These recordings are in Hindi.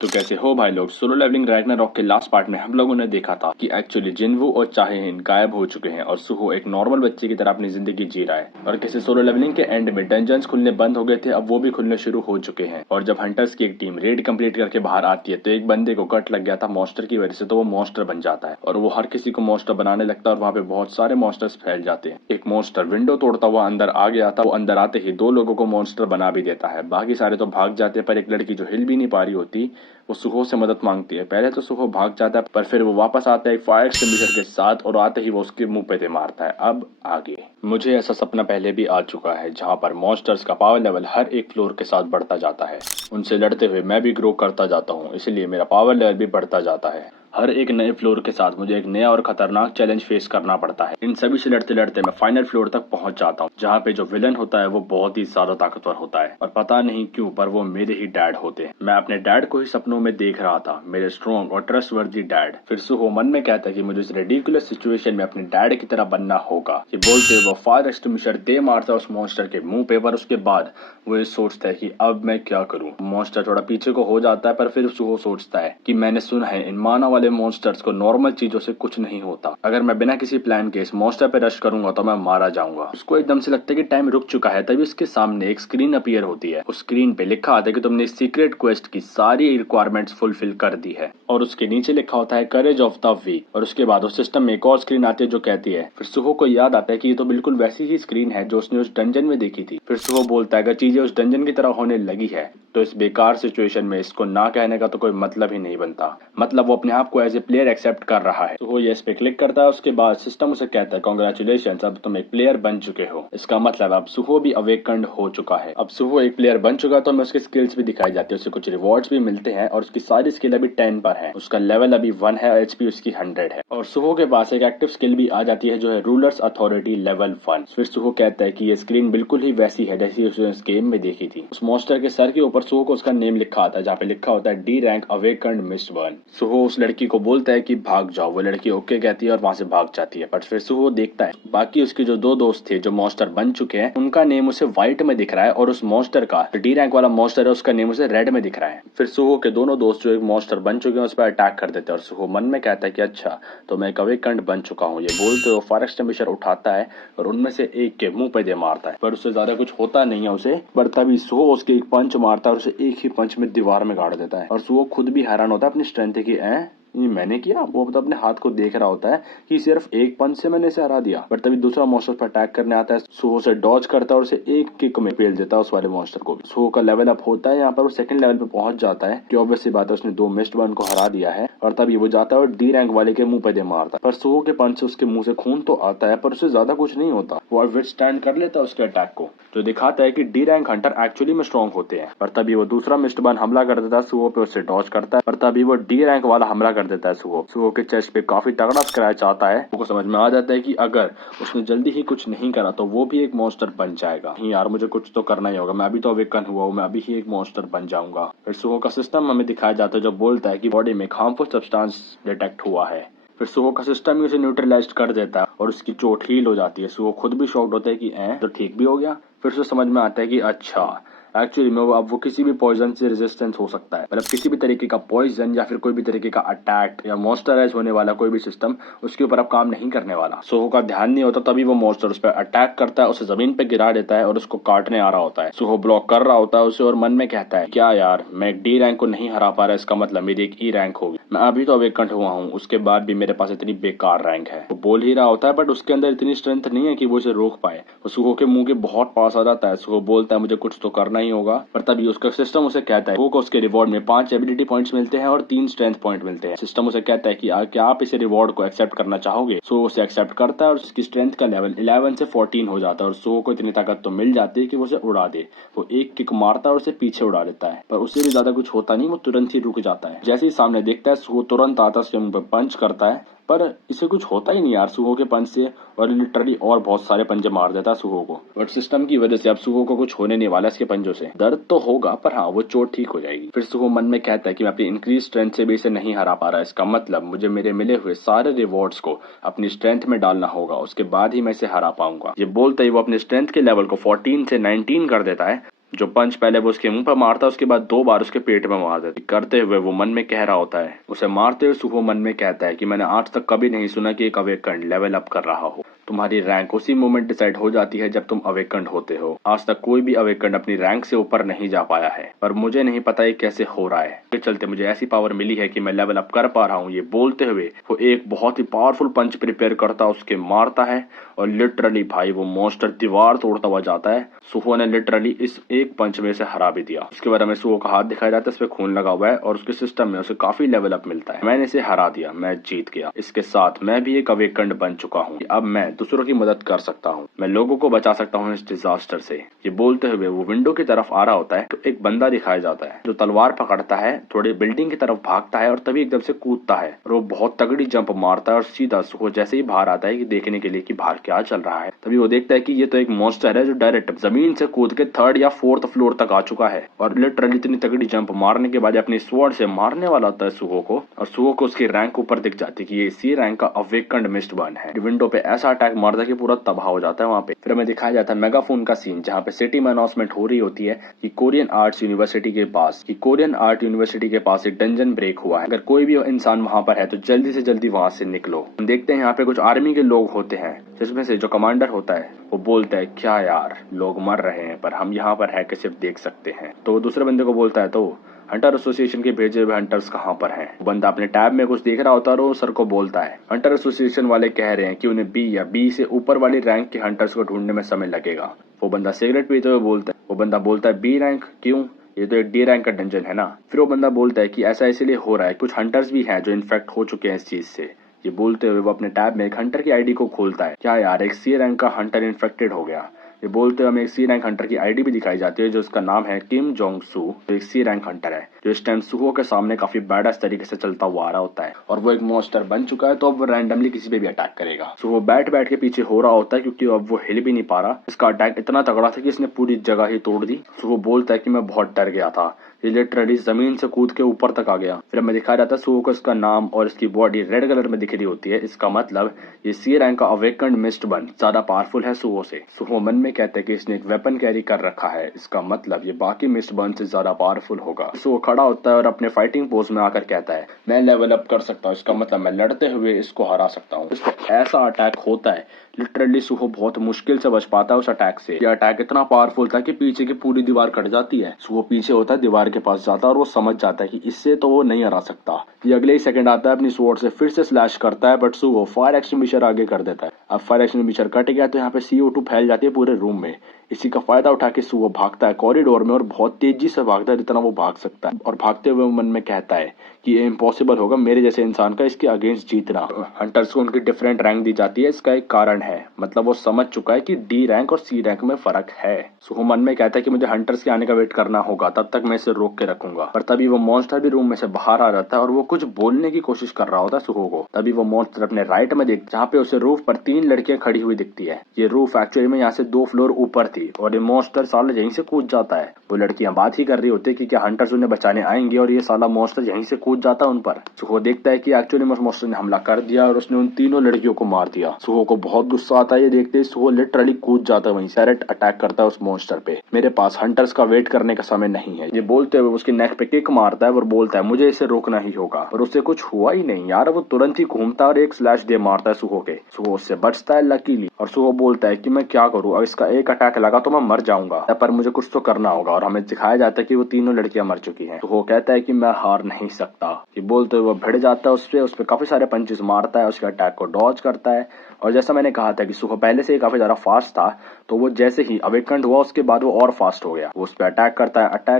तो कैसे हो भाई लोग। सोलो लेवलिंग रैग्नारॉक के लास्ट पार्ट में हम लोगों ने देखा था कि एक्चुअली जिनवू और चाहेइन गायब हो चुके हैं और सुहो एक नॉर्मल बच्चे की तरह अपनी जिंदगी जी रहा है। और कैसे सोलो लेवलिंग के एंड में डंजन्स खुलने बंद हो गए थे, अब वो भी खुलने शुरू हो चुके हैं। और जब हंटर्स की एक टीम रेड कंप्लीट करके बाहर आती है तो एक बंदे को कट लग गया था मॉन्स्टर की वजह से, तो वो मॉन्स्टर बन जाता है और वो हर किसी को मॉन्स्टर बनाने लगता है और वहाँ पे बहुत सारे मॉन्स्टर्स फैल जाते हैं। एक मॉन्स्टर विंडो तोड़ता हुआ अंदर आ गया था, वो अंदर आते ही दो लोगों को मॉन्स्टर बना भी देता है। बाकी सारे तो भाग जाते हैं, पर एक लड़की जो हिल भी नहीं पा रही होती वो सुहो से मदद मांगती है। पहले तो सुहो भाग जाता है, पर फिर वो वापस आता है एक फायर एक्सटिंग्विशर के साथ और आते ही वो उसके मुंह पे दे मारता है। अब आगे मुझे ऐसा सपना पहले भी आ चुका है जहां पर मॉन्स्टर्स का पावर लेवल हर एक फ्लोर के साथ बढ़ता जाता है। उनसे लड़ते हुए मैं भी ग्रो करता जाता हूँ, इसलिए मेरा पावर लेवल भी बढ़ता जाता है। हर एक नए फ्लोर के साथ मुझे एक नया और खतरनाक चैलेंज फेस करना पड़ता है। इन सभी से लड़ते लड़ते मैं फाइनल फ्लोर तक पहुंच जाता हूँ, जहाँ पे जो विलन होता है वो बहुत ही ज्यादा ताकतवर होता है और पता नहीं क्यों पर वो मेरे ही डैड होते हैं। मैं अपने डैड को ही सपनों में देख रहा था, मेरे स्ट्रॉन्ग और ट्रस्टवर्दी डैड। फिर सुहो मन में कहता है कि मुझे इस रेडिकुलस सिचुएशन में अपने डैड की तरह बनना होगा। ये बोलते हुए वो फायर एक्सटिंग्विशर दे मारता है उस मॉन्स्टर के मुंह पे, पर उसके बाद वो ये सोचता है कि अब मैं क्या करूं। मॉन्स्टर थोड़ा पीछे को हो जाता है, पर फिर सुहो सोचता है कि मैंने सुना है इन मानव वाले मॉन्स्टर्स को नॉर्मल चीजों से कुछ नहीं होता। अगर मैं बिना किसी प्लान के इस मॉन्स्टर पे रश करूंगा तो मैं मारा जाऊंगा। उसको एकदम से लगता है कि टाइम रुक चुका है, तभी उसके सामने एक स्क्रीन अपीयर होती है। उस स्क्रीन पे लिखा आता है कि तुमने सीक्रेट क्वेस्ट की सारी रिक्वायरमेंट्स फुलफिल कर दी है और उसके नीचे लिखा होता है करेज ऑफ द वीक। और उसके बाद उस सिस्टम में एक और स्क्रीन आती है जो कहती है, फिर सुहो को याद आता है कि ये तो बिल्कुल वैसी ही स्क्रीन है जो उसने उस डंजन में देखी थी। फिर सुहो बोलता है अगर चीजें उस डंजन की तरह होने लगी है तो इस बेकार सिचुएशन में इसको ना कहने का तो कोई मतलब ही नहीं बनता। मतलब वो अपने आप को एज ए प्लेयर एक्सेप्ट कर रहा है। तो वो यस पे क्लिक करता है। उसके बाद सिस्टम उसे कहता है कांग्रेचुलेशंस, अब तुम एक प्लेयर बन चुके हो। इसका मतलब अब सुहो भी अवेकन्ड हो चुका है। अब सुहो एक प्लेयर बन चुका तो हमें उसकी स्किल्स भी दिखाई जाती है, उसे कुछ रिवॉर्ड्स भी मिलते हैं और उसकी सारी स्किल अभी 10 पर है। उसका लेवल अभी 1 है और एचपी उसकी 100 है। और सुहो के पास एक एक्टिव स्किल भी आ जाती है जो है रूलर्स अथॉरिटी लेवल 1। फिर सुहो कहता है कि ये स्क्रीन बिल्कुल ही वैसी है जैसी उसने इस गेम में देखी थी। उस मॉन्स्टर के सर के ऊपर सुहो को उसका नेम लिखा आता है, जहाँ पे लिखा होता है डी रैंक अवेकन्ड मिस्ट 1। सुहो उस लड़की को बोलता है कि भाग जाओ। वो लड़की ओके कहती है और वहां से भाग जाती है। पर फिर सुहो देखता है बाकी उसके जो दो दोस्त थे जो मॉन्स्टर बन चुके हैं उनका नेम उसे व्हाइट में दिख रहा है और उस मॉन्स्टर का डी रैंक वाला मॉन्स्टर है उसका नेम उसे रेड में दिख रहा है। फिर सुहो के दोनों दोस्त जो एक मॉन्स्टर बन चुके हैं उस पर अटैक कर देते हैं और सुहो मन में कहता है कि अच्छा तो मैं एक अवेकन्ड बन चुका हूँ। ये बोलते हुए फायर एक्सटिंग्विशर उठाता है और उनमें से एक के मुंह पे दे मारता है, पर उससे ज्यादा कुछ होता नहीं है उसे। पर तभी सुहो उसके एक पंच मारता है और उसे एक ही पंच में दीवार में गाड़ देता है। और सुहो खुद भी हैरान होता है अपनी स्ट्रेंथ की, ये मैंने किया। वो तो अपने हाथ को देख रहा होता है कि सिर्फ एक पंच से मैंने इसे हरा दिया। पर तभी दूसरा मॉन्स्टर पर अटैक करने आता है। सुहो से डॉज करता है और उसे एक किक में पेल देता है उस वाले मॉन्स्टर को। सुहो का लेवल अप होता है, यहाँ पर वो सेकंड लेवल पे पहुंच जाता है कि ऑब्वियस सी बात है उसने 2 मिस्ट वन को हरा दिया है। और तभी वो जाता है और डी रैंक वाले के मुंह पे दे मारता है। पर सुहो के पंच से उसके मुंह से खून तो आता है पर उससे ज्यादा कुछ नहीं होता। वो विथस्टैंड कर लेता है उसके अटैक को, जो दिखाता है कि डी रैंक हंटर एक्चुअली में स्ट्रॉन्ग होते हैं। पर तभी वो दूसरा मिस्ट वन हमला कर देता है सुहो पे, उससे डॉज करता है। पर तभी वो डी रैंक वाला हमला कर देता है सुहो के चेस्ट पे काफी तगड़ा स्क्रैच आता है। वो समझ में आ जाता है कि अगर उसने जल्दी ही कुछ नहीं करा तो वो भी एक मॉन्स्टर बन जाएगा। नहीं यार मुझे कुछ तो करना ही होगा, मैं अभी तो अवेकन हुआ हूँ, मैं अभी ही एक मॉन्स्टर बन जाऊंगा। फिर सुहो का सिस्टम हमें दिखाया जाता है जो बोलता है कि बॉडी में हार्मफुल सब्सटेंस डिटेक्ट हुआ है। फिर सुहो का सिस्टम ही उसे न्यूट्रलाइज कर देता है और उसकी चोट हील हो जाती है। सुहो खुद भी शॉक्ड होता है कि तो ठीक भी हो गया। फिर उसे समझ में आता है कि अच्छा एक्चुअली में अब वो किसी भी पॉइजन से रेजिस्टेंस हो सकता है। मतलब किसी भी तरीके का पॉइजन या फिर कोई भी तरीके का अटैक या मॉन्स्टराइज होने वाला कोई भी सिस्टम उसके ऊपर अब काम नहीं करने वाला। सुहो का ध्यान नहीं होता, तभी वो मॉन्स्टर उस पर अटैक करता है, उसे जमीन पे गिरा देता है और उसको काटने आ रहा होता है। सुहो ब्लॉक कर रहा होता है उसे और मन में कहता है क्या यार मैं एक डी रैंक को नहीं हरा पा रहा, इसका मतलब मेरी एक ई रैंक होगी। मैं अभी तो अवेकन्ड हुआ हूँ, उसके बाद भी मेरे पास इतनी बेकार रैंक है। वो बोल ही रहा होता है बट उसके अंदर इतनी स्ट्रेंथ नहीं है कि वो इसे रोक पाए। वो सुहो के मुंह के बहुत पास आ जाता है। सुहो बोलता है मुझे कुछ तो करना ही होगा। पर तभी उसका सिस्टम उसे कहता है वो को उसके रिवॉर्ड में 5 एबिलिटी पॉइंट्स मिलते हैं और 3 स्ट्रेंथ पॉइंट मिलते हैं। सिस्टम उसे कहता है कि क्या आप इसे रिवॉर्ड को एक्सेप्ट करना चाहोगे। सो उसे एक्सेप्ट करता है और उसकी स्ट्रेंथ का लेवल 11 से 14 हो जाता है और सो को इतनी ताकत तो मिल जाती है कि वो उसे उड़ा दे। वो एक किक मारता है और उसे पीछे उड़ा देता है, पर उससे भी ज्यादा कुछ होता नहीं, वो तुरंत ही रुक जाता है। जैसे ही सामने देखता है सो तुरंत आता है उसके मुंह पे पंच करता है, पर इसे कुछ होता ही नहीं यार सुहो के पंच से, और लिटरली और बहुत सारे पंजे मार देता है सुहो को। बट सिस्टम की वजह से अब सुहो को कुछ होने नहीं वाला इसके पंजों से। दर्द तो होगा पर हाँ वो चोट ठीक हो जाएगी। फिर सुहो मन में कहता है कि मैं अपनी इंक्रीज स्ट्रेंथ से भी इसे नहीं हरा पा रहा, इसका मतलब मुझे मेरे मिले हुए सारे रिवॉर्ड्स को अपनी स्ट्रेंथ में डालना होगा, उसके बाद ही मैं इसे हरा पाऊंगा। ये बोलते ही वो अपने स्ट्रेंथ के लेवल को 14 से 19 कर देता है जो पंच पहले वो उसके मुंह पर मारता है, उसके बाद 2 बार उसके पेट में मार देता है। करते हुए वो मन में कह रहा होता है, उसे मारते हुए सुहो मन में कहता है कि मैंने आज तक कभी नहीं सुना कि एक अवेकन लेवल अप कर रहा हो। तुम्हारी रैंक उसी मोमेंट डिसाइड हो जाती है जब तुम अवेकंड होते हो। आज तक कोई भी अवेकंड अपनी रैंक से ऊपर नहीं जा पाया है, पर मुझे नहीं पता ये कैसे हो रहा है। इसके चलते मुझे ऐसी पावर मिली है कि मैं लेवल अप कर पा रहा हूँ। ये बोलते हुए वो एक बहुत ही पावरफुल पंच प्रिपेयर करता, उसके मारता है और लिटरली भाई वो मॉन्स्टर दीवार तोड़ता हुआ जाता है। सुहो ने लिटरली इस एक पंच में से हरा भी दिया। उसके बाद हमें सुहो का हाथ दिखाया जाता है, इसपे खून लगा हुआ है और उसके सिस्टम में उसे काफी लेवल अप मिलता है। मैंने इसे हरा दिया, मैं जीत गया। इसके साथ मैं भी एक अवेकंड बन चुका हूँ। अब मैं दूसरों की मदद कर सकता हूँ, मैं लोगों को बचा सकता हूँ इस डिजास्टर से। ये बोलते हुए वो विंडो की तरफ आ रहा होता है तो एक बंदा दिखाया जाता है जो तलवार पकड़ता है, थोड़ी बिल्डिंग की तरफ भागता है और तभी एकदम से कूदता है और वो बहुत तगड़ी जंप मारता है और सीधा सुहो जैसे ही बाहर आता है कि देखने के लिए कि बाहर क्या चल रहा है, तभी वो देखता है कि ये तो एक मॉन्स्टर है जो डायरेक्ट जमीन से कूद के 3rd या 4th फ्लोर तक आ चुका है और लिटरली इतनी तगड़ी जंप मारने के बाद अपनी स्वॉर्ड से मारने वाला होता है सुहो को, और सुहो को उसकी रैंक ऊपर दिख जाती है कि ये इसी रैंक का अवेकंड मिस्ट वन है। विंडो पे ऐसा अटैक मारता है कि पूरा तबाह हो जाता है वहाँ पे। फिर हमें दिखाया जाता है मेगाफोन का सीन जहाँ पे सिटी में अनाउंसमेंट हो रही होती है कि कोरियन आर्ट्स यूनिवर्सिटी के पास एक डंजन ब्रेक हुआ है, अगर कोई भी इंसान वहाँ पर है तो जल्दी से जल्दी वहाँ से निकलो। हम देखते हैं यहाँ पे कुछ आर्मी के लोग होते हैं जिसमें से जो कमांडर होता है वो बोलता है क्या यार लोग मर रहे हैं पर हम यहाँ पर है कि सिर्फ देख सकते हैं। तो वो दूसरे बंदे को बोलता है तो हंटर एसोसिएशन के भेजे हुए हंटर्स कहाँ पर हैं? वो बंदा अपने टैब में कुछ देख रहा होता है और वो सर को बोलता है हंटर एसोसिएशन वाले कह रहे हैं कि उन्हें बी या बी से ऊपर वाली रैंक के हंटर्स को ढूंढने में समय लगेगा। वो बंदा सिगरेट पीते हुए बोलता है बी रैंक क्यों, ये तो एक डी रैंक का डंजन है ना। फिर वो बंदा बोलता है कि ऐसा इसलिए हो रहा है कुछ हंटर्स भी हैं जो इन्फेक्ट हो चुके हैं इस चीज से। ये बोलते हुए वो अपने टैब में एक हंटर की आईडी को खोलता है। क्या यार एक सी रैंक का हंटर इन्फेक्टेड हो गया। ये बोलते हुए हमें एक सी रैंक हंटर की आईडी भी दिखाई जाती है जो उसका नाम है किम जोंग सू, जो एक सी रैंक हंटर है जो इस टाइम सुहो के सामने काफी बैडस तरीके से चलता हुआ आ रहा होता है और वो एक मॉन्स्टर बन चुका है तो अब वो रैंडमली किसी पे भी अटैक करेगा। सुहो बैठ बैठ के पीछे हो रहा होता है क्योंकि अब वो हिल भी नहीं पा रहा। इसका अटैक इतना तगड़ा था कि इसने पूरी जगह ही तोड़ दी। सुहो बोलता है कि मैं बहुत डर गया था, ये लिटरली जमीन से कूद के ऊपर तक आ गया। फिर हमें दिखाया जाता है सुहो को इसका नाम और इसकी बॉडी रेड कलर में दिख रही होती है। इसका मतलब ये सी रैंक का अवेकंड मिस्ट वन ज्यादा पावरफुल है सुहो से। सुहो मन में कहते हैं कि इसने एक वेपन कैरी कर रखा है, इसका मतलब ये बाकी मिस्ट वन से ज्यादा पावरफुल होगा। सुहो खड़ा होता है और अपने फाइटिंग पोज में आकर कहता है मैं लेवल अप कर सकता हूँ, इसका मतलब मैं लड़ते हुए इसको हरा सकता हूँ। इस पर ऐसा अटैक होता है लिटरली सुहो बहुत मुश्किल से बच पाता है उस अटैक से। ये अटैक इतना पावरफुल था कि पीछे की पूरी दीवार कट जाती है। सुहो पीछे होता है, दीवार के पास जाता है और वो समझ जाता है कि इससे तो वो नहीं हरा सकता। ये अगले ही सेकंड आता है, अपनी स्वॉर्ड से फिर से स्लैश करता है बट सुहो फायर एक्सटिंग्विशर आगे कर देता है। अब फायर एक्सटिंग्विशर कट गया तो यहाँ पे CO2 फैल जाती है पूरे रूम में। इसी का फायदा उठा के सुहो भागता है कॉरिडोर में और बहुत तेजी से भागता है जितना वो भाग सकता है और भागते हुए मन में कहता है कि ये इम्पॉसिबल होगा मेरे जैसे इंसान का इसके अगेंस्ट जीतना। हंटर्स को उनकी डिफरेंट रैंक दी जाती है, इसका एक कारण है, मतलब वो समझ चुका है कि डी रैंक और सी रैंक में फर्क है। सुहो मन में कहता है कि मुझे हंटर्स के आने का वेट करना होगा, तब तक मैं इसे रोक के रखूंगा। पर तभी वो मॉन्स्टर भी रूम में से बाहर आ जाता है और वो कुछ बोलने की कोशिश कर रहा होता है सुहो को। तभी वो मॉन्स्टर अपने राइट में देख जहाँ पे उसे रूफ पर 3 लड़कियां खड़ी हुई दिखती है। ये रूफ एक्चुअली में यहाँ से 2 फ्लोर ऊपर थी और ये मॉन्स्टर साला यहीं से कूद जाता है। वो लड़कियां बात ही कर रही होती है कि क्या हंटर्स उन्हें बचाने आएंगे और ये साला मॉन्स्टर यहीं से कूद जाता है उन पर। सुहो देखता है कि एक्चुअली मॉन्स्टर ने हमला कर दिया और उसने उन तीनों लड़कियों को मार दिया। सुहो को बहुत गुस्सा आता है, ये देखते ही सुहो लिटरली कूद जाता है वहीं से डायरेक्ट अटैक करता है उस मॉन्स्टर पे। मेरे पास हंटर्स का वेट करने का समय नहीं है, ये बोलते हुए उसकी नेक पे किक मारता है और बोलता है मुझे इसे रोकना ही होगा। और उससे कुछ हुआ ही नहीं यार, वो तुरंत ही घूमता और एक स्लैश दे मारता है सुहो के। सुहो उससे बचता है लकीली और सुहो बोलता है कि मैं क्या करूँ, अब इसका एक अटैक लगा तो मैं मर जाऊंगा, पर मुझे कुछ तो करना होगा। और हमें दिखाया जाता है कि वो तीनों लड़कियां मर चुकी हैं। सुहो कहता है कि मैं हार नहीं सकता। ये बोलते हुए वो भिड़ जाता है उसपे काफी सारे पंचेस मारता है, उसके अटैक को डॉज करता है। और जैसा मैंने कहा था कि सुहो पहले से ही काफी ज्यादा फास्ट था, तो वो जैसे ही अवेकंड हुआ उसके बाद वो और फास्ट हो गया। वो उस पर अटैक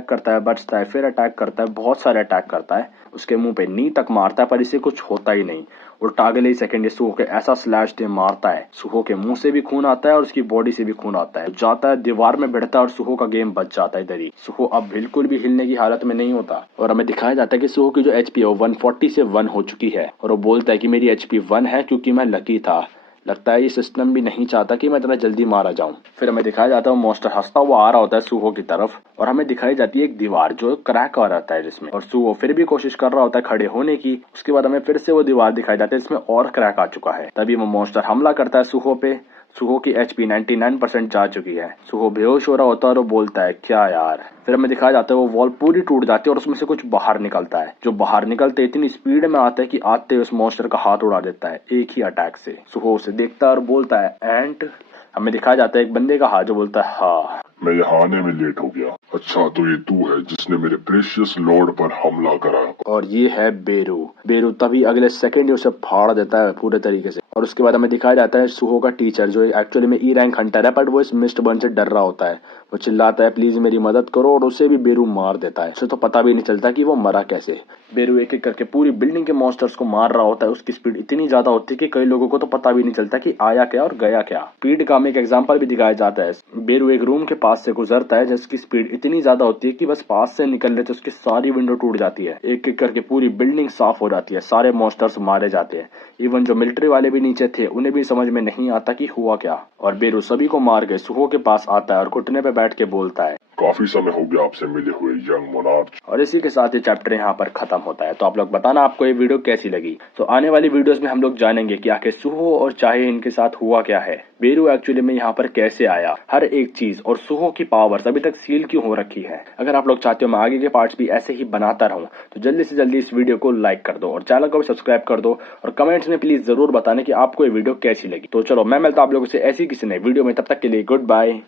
करता है, बचता है, फिर अटैक करता है, बहुत सारे अटैक करता है, उसके मुंह पे नी तक मारता है पर इसे कुछ होता ही नहीं। उल्टा अगले ही सेकंड ये सुहो के ऐसा स्लैश दे मारता है, सुहो के मुंह से भी खून आता है और उसकी बॉडी से भी खून आता है, जाता है दीवार में भिड़ता है और सुहो का गेम बच जाता है इधर ही। सुहो अब बिल्कुल भी हिलने की हालत में नहीं होता और हमें दिखाया जाता है कि सुहो की जो HP है वो 140 से 1 हो चुकी है और वो बोलता है कि मेरी HP 1 है क्योंकि मैं लकी था। लगता है ये सिस्टम भी नहीं चाहता कि मैं इतना जल्दी मारा जाऊं। फिर हमें दिखाया जाता है वो मॉन्स्टर हंसता हुआ आ रहा होता है सुहो की तरफ और हमें दिखाई जाती है एक दीवार जो क्रैक आ रहता है जिसमें, और सुहो फिर भी कोशिश कर रहा होता है खड़े होने की। उसके बाद हमें फिर से वो दीवार दिखाई जाती है इसमें और क्रैक आ चुका है। तभी वो मॉन्स्टर हमला करता है सुहो पे। सुहो की HP 99% जा चुकी है। सुहो बेहोश हो रहा होता है और वो बोलता है क्या यार। फिर हमें दिखाया जाता है वो वॉल पूरी टूट जाती है और उसमें से कुछ बाहर निकलता है, जो बाहर निकलते इतनी स्पीड में आता है कि आते उस मॉन्स्टर का हाथ उड़ा देता है एक ही अटैक से। सुहो उसे देखता है और बोलता है एंड। हमें दिखाया जाता है एक बंदे का हाथ जो बोलता है हाँ। मैं यहाँ आने में लेट हो गया। अच्छा तो ये तू है जिसने मेरे प्रेशियस लॉर्ड पर हमला करा। और ये है बेरू। बेरू तभी अगले सेकंड ही उसे फाड़ देता है पूरे तरीके से। और उसके बाद हमें दिखाया जाता है सुहो का टीचर जो एक्चुअली में ई रैंक हंटर है, बट वो इस मिस्ट बर्न से डर रहा होता है। वो चिल्लाता है प्लीज मेरी मदद करो और उसे भी बेरू मार देता है। उसे तो पता भी नहीं चलता कि वो मरा कैसे। बेरू एक एक करके पूरी बिल्डिंग के मॉन्स्टर्स को मार रहा होता है। उसकी स्पीड इतनी ज्यादा होती है कि कई लोगों को तो पता भी नहीं चलता कि आया क्या और गया क्या। स्पीड का हमें एक एग्जांपल भी दिखाया जाता है। बेरू एक रूम के पास से गुजरता है जिसकी स्पीड इतनी ज्यादा होती है कि बस पास से निकल रहे थे उसकी सारी विंडो टूट जाती है। एक एक करके पूरी बिल्डिंग साफ हो जाती है, सारे मॉन्स्टर्स मारे जाते हैं। इवन जो मिलिट्री वाले भी नीचे थे उन्हें भी समझ में नहीं आता कि हुआ क्या। और बेरू सभी को मार के सुहो के पास आता है और घुटने पे बैठ के बोलता है काफी समय हो गया आपसे मिले हुए यंग मोनार्च। और इसी के साथ ये चैप्टर यहाँ पर खत्म होता है। तो आप लोग बताना आपको ये वीडियो कैसी लगी। तो आने वाली वीडियोस में हम लोग जानेंगे कि आखिर सुहो और चाहे इनके साथ हुआ क्या है, बेरू एक्चुअली में यहाँ पर कैसे आया, हर एक चीज, और सुहो की पावर्स अभी तक सील क्यों हो रखी है। अगर आप लोग चाहते हो मैं आगे के पार्ट्स भी ऐसे ही बनाता रहूं तो जल्दी से जल्दी इस वीडियो को लाइक कर दो और चैनल को भी सब्सक्राइब कर दो और कमेंट्स में प्लीज जरूर बताने की आपको ये वीडियो कैसी लगी। तो चलो मैं मिलता हूं आप लोगों से ऐसी किसी नई वीडियो में, तब तक के लिए गुड बाय।